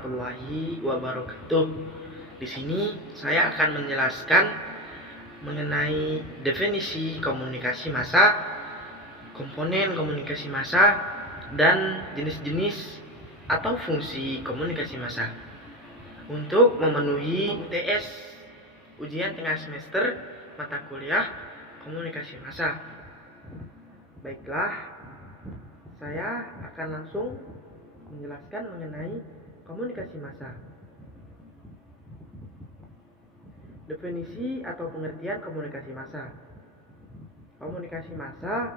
warahmatullahi wabarakatuh. Di sini saya akan menjelaskan mengenai definisi komunikasi massa, komponen komunikasi massa, dan jenis-jenis atau fungsi komunikasi massa. Untuk memenuhi UTS ujian tengah semester mata kuliah komunikasi massa. Baiklah, saya akan langsung menjelaskan mengenai komunikasi massa. Definisi atau pengertian komunikasi massa. Komunikasi massa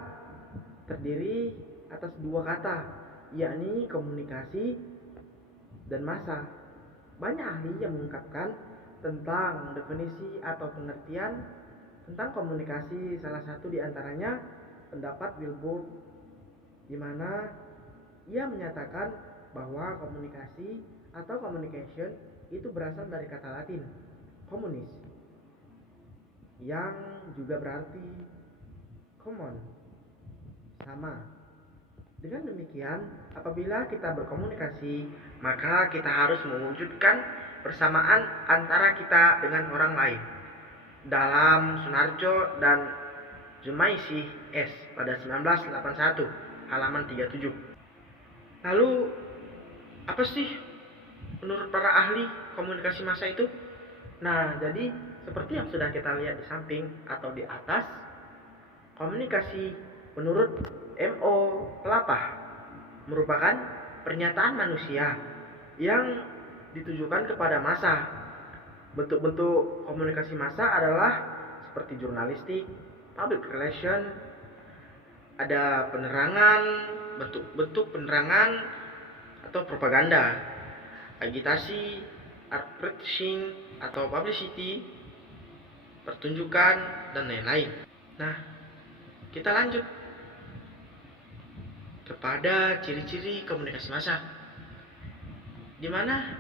terdiri atas dua kata, yakni komunikasi dan massa. Banyak ahli yang mengungkapkan tentang definisi atau pengertian tentang komunikasi. Salah satu di antaranya pendapat Wilbur, di mana ia menyatakan bahwa komunikasi atau communication itu berasal dari kata Latin communis, yang juga berarti common, sama. Dengan demikian, apabila kita berkomunikasi, maka kita harus mewujudkan persamaan antara kita dengan orang lain. Dalam Sunarjo dan Jumaisi S pada 1981, halaman 37. Lalu, apa sih menurut para ahli komunikasi massa itu? Nah, jadi seperti yang sudah kita lihat di samping atau di atas, komunikasi menurut M.O. Pelapah merupakan pernyataan manusia yang ditujukan kepada massa. Bentuk-bentuk komunikasi massa adalah seperti jurnalistik, public relation, ada penerangan, bentuk-bentuk penerangan atau propaganda, agitasi, advertising atau publicity, pertunjukan, dan lain-lain. Nah, kita lanjut kepada ciri-ciri komunikasi massa. Di mana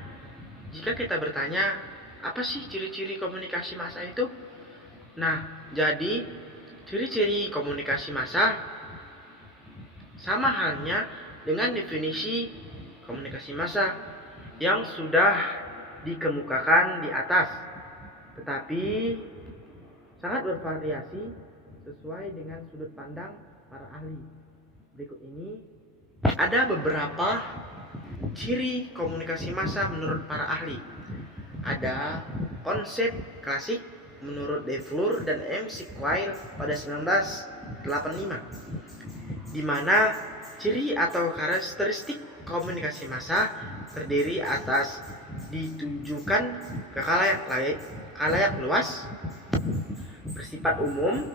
jika kita bertanya, apa sih ciri-ciri komunikasi massa itu? Nah, jadi ciri-ciri komunikasi massa sama halnya dengan definisi komunikasi massa yang sudah dikemukakan di atas, tetapi sangat bervariasi sesuai dengan sudut pandang para ahli. Berikut ini ada beberapa ciri komunikasi massa menurut para ahli. Ada konsep klasik menurut Devlur dan M. Sickwire pada 1985, di mana ciri atau karakteristik komunikasi massa terdiri atas ditujukan ke khalayak luas, bersifat umum,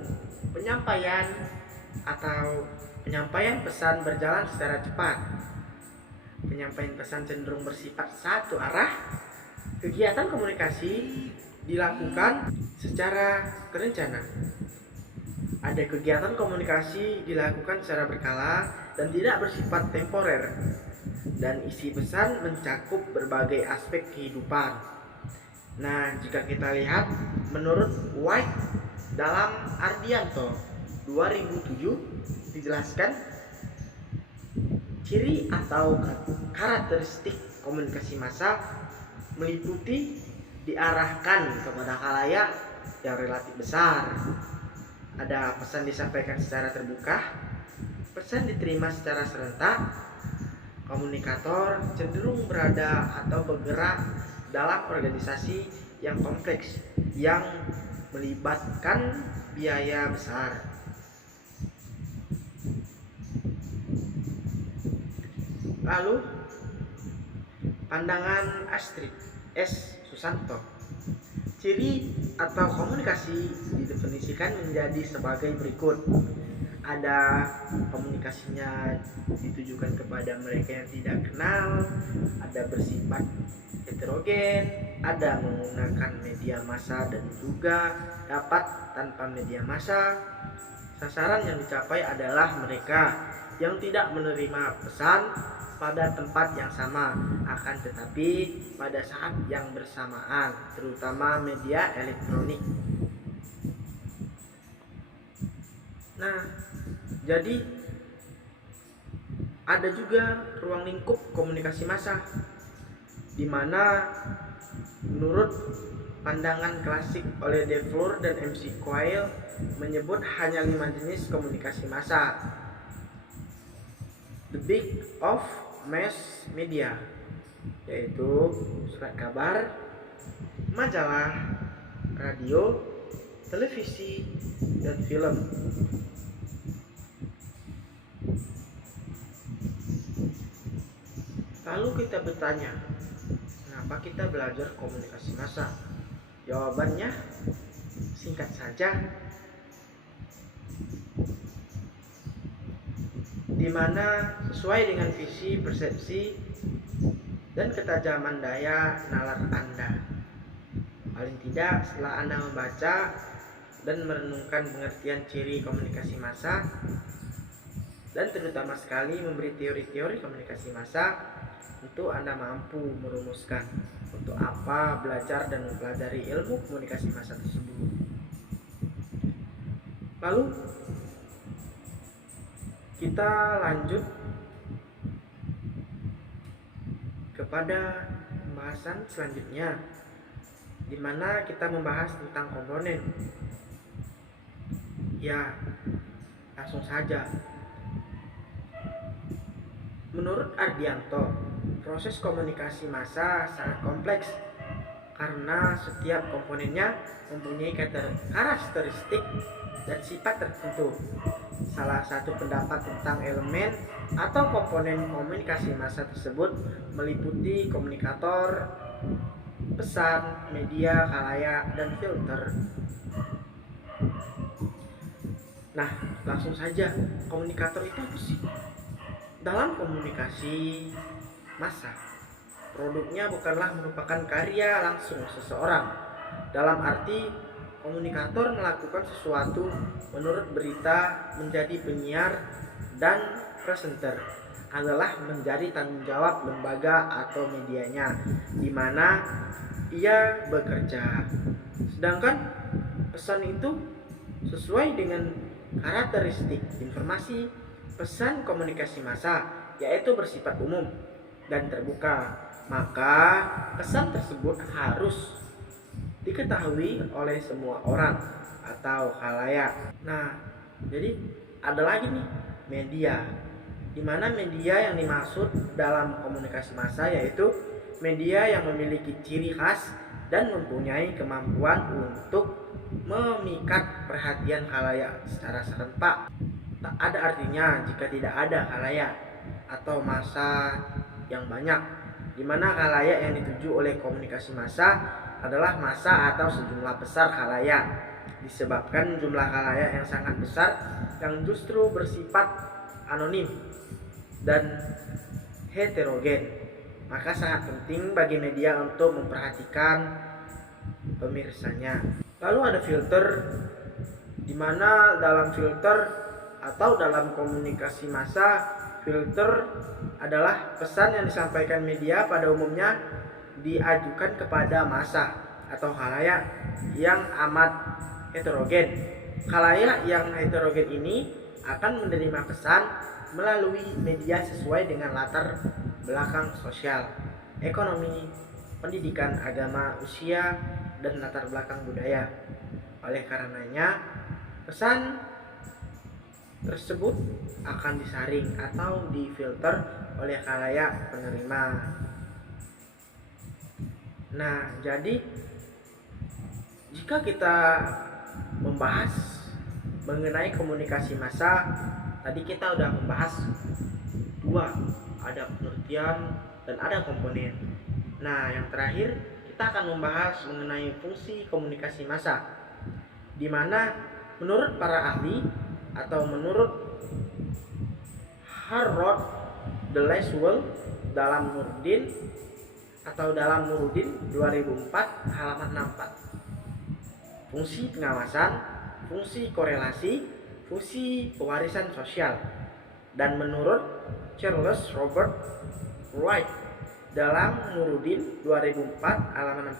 penyampaian pesan berjalan secara cepat, penyampaian pesan cenderung bersifat satu arah, kegiatan komunikasi dilakukan secara terencana. Ada kegiatan komunikasi dilakukan secara berkala dan tidak bersifat temporer, dan isi pesan mencakup berbagai aspek kehidupan. Nah, jika kita lihat menurut White dalam Ardianto 2007 dijelaskan ciri atau karakteristik komunikasi massa meliputi diarahkan kepada khalayak yang relatif besar. Ada pesan disampaikan secara terbuka, pesan diterima secara serentak, komunikator cenderung berada atau bergerak dalam organisasi yang kompleks yang melibatkan biaya besar. Lalu, pandangan Astrid S. Susanto. Ciri atau komunikasi didefinisikan menjadi sebagai berikut. Ada komunikasinya ditujukan kepada mereka yang tidak kenal, ada bersifat heterogen, ada menggunakan media massa dan juga dapat tanpa media massa. Sasaran yang dicapai adalah mereka yang tidak menerima pesan pada tempat yang sama, akan tetapi pada saat yang bersamaan, terutama media elektronik. Nah, jadi ada juga ruang lingkup komunikasi massa. di mana menurut pandangan klasik oleh De Fleur dan MC Coyle menyebut hanya 5 jenis komunikasi massa. The Big of Mass Media, yaitu surat kabar, majalah, radio, televisi, dan film. Lalu kita bertanya, kenapa kita belajar komunikasi massa? Jawabannya singkat saja, di mana sesuai dengan visi, persepsi, dan ketajaman daya nalar Anda. Paling tidak setelah Anda membaca dan merenungkan pengertian ciri komunikasi massa, dan terutama sekali memberi teori-teori komunikasi massa, tentu Anda mampu merumuskan untuk apa belajar dan mempelajari ilmu komunikasi massa tersebut. Lalu kita lanjut kepada pembahasan selanjutnya, di mana kita membahas tentang komponen. Ya, langsung saja. Menurut Ardianto, proses komunikasi massa sangat kompleks karena setiap komponennya mempunyai karakteristik dan sifat tertentu. Salah satu pendapat tentang elemen atau komponen komunikasi massa tersebut meliputi komunikator, pesan, media, khalayak, dan filter. Nah, langsung saja, komunikator itu apa sih? Dalam komunikasi massa, produknya bukanlah merupakan karya langsung seseorang. Dalam arti, komunikator melakukan sesuatu menurut berita, menjadi penyiar dan presenter adalah menjadi tanggung jawab lembaga atau medianya di mana ia bekerja. Sedangkan pesan itu sesuai dengan karakteristik informasi pesan komunikasi massa, yaitu bersifat umum dan terbuka. Maka pesan tersebut harus diketahui oleh semua orang atau khalayak. Nah, jadi ada lagi nih media, di mana media yang dimaksud dalam komunikasi massa yaitu media yang memiliki ciri khas dan mempunyai kemampuan untuk memikat perhatian khalayak secara serentak. Tak ada artinya jika tidak ada khalayak atau massa yang banyak, di mana khalayak yang dituju oleh komunikasi massa adalah massa atau sejumlah besar khalayak, disebabkan jumlah khalayak yang sangat besar yang justru bersifat anonim dan heterogen. Maka sangat penting bagi media untuk memperhatikan pemirsanya. Lalu ada filter, di mana dalam filter atau dalam komunikasi massa, filter adalah pesan yang disampaikan media pada umumnya diajukan kepada massa atau khalayak yang amat heterogen. Khalayak yang heterogen ini akan menerima pesan melalui media sesuai dengan latar belakang sosial, ekonomi, pendidikan, agama, usia, dan latar belakang budaya. Oleh karenanya, pesan tersebut akan disaring atau difilter oleh khalayak penerima. Nah, jadi jika kita membahas mengenai komunikasi massa, tadi kita udah membahas dua, ada pengertian dan ada komponen. Nah, yang terakhir kita akan membahas mengenai fungsi komunikasi massa, di mana menurut para ahli atau menurut Harold de Lasswell dalam Nurdin 2004 halaman 64, fungsi pengawasan, fungsi korelasi, fungsi pewarisan sosial. Dan menurut Charles Robert Wright dalam Nurdin 2004 halaman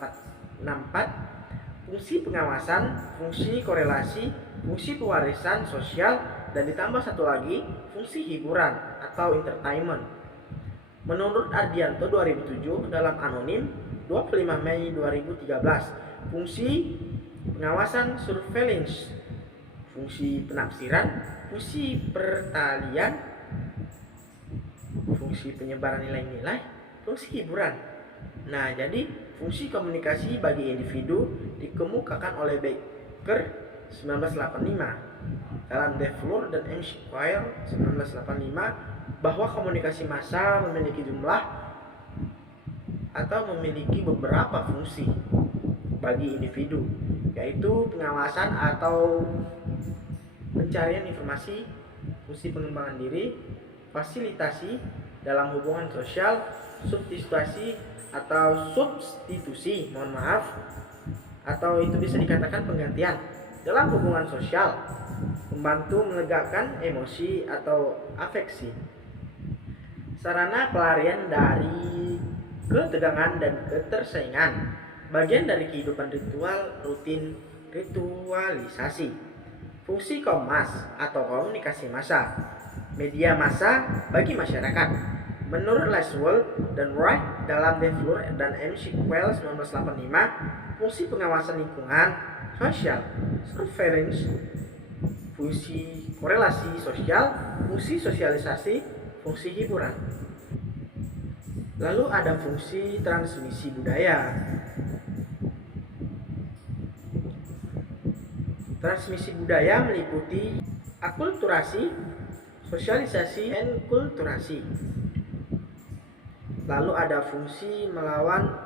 64, fungsi pengawasan, fungsi korelasi, fungsi pewarisan sosial, dan ditambah satu lagi fungsi hiburan atau entertainment. Menurut Ardianto 2007 dalam Anonim 25 Mei 2013, fungsi pengawasan surveillance, fungsi penafsiran, fungsi pertalian, fungsi penyebaran nilai-nilai, fungsi hiburan. Nah, jadi fungsi komunikasi bagi individu dikemukakan oleh Baker 1985 dalam De Fleur dan M. Squire 1985 bahwa komunikasi massa memiliki jumlah atau memiliki beberapa fungsi bagi individu, yaitu pengawasan atau pencarian informasi, fungsi pengembangan diri, fasilitasi dalam hubungan sosial, substitusi atau itu bisa dikatakan penggantian dalam hubungan sosial, membantu melegakan emosi atau afeksi, sarana pelarian dari ketegangan dan ketersaingan, bagian dari kehidupan ritualisasi. Fungsi komas atau komunikasi massa, media massa bagi masyarakat. Menurut Laswell dan Wright dalam De Fleur dan M. Squire 1985, fungsi pengawasan lingkungan sosial, surveillance, fungsi korelasi sosial, fungsi sosialisasi, fungsi hiburan. Lalu ada fungsi transmisi budaya. Transmisi budaya meliputi akulturasi, sosialisasi, enkulturasi. Lalu ada fungsi melawan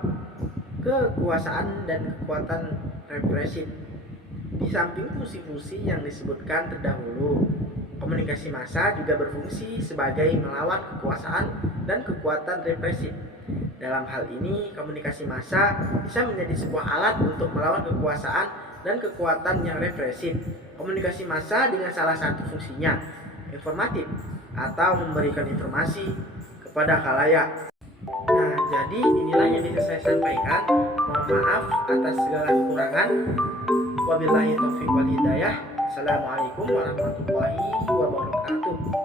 kekuasaan dan kekuatan represif. Di samping fungsi-fungsi yang disebutkan terdahulu, komunikasi massa juga berfungsi sebagai melawan kekuasaan dan kekuatan represif. Dalam hal ini, komunikasi massa bisa menjadi sebuah alat untuk melawan kekuasaan dan kekuatan yang represif. Komunikasi massa dengan salah satu fungsinya informatif atau memberikan informasi kepada khalayak. Nah, jadi inilah yang bisa saya sampaikan. Mohon maaf atas segala kekurangan. Wabillahi taufiq wal hidayah. Assalamualaikum warahmatullahi wabarakatuh.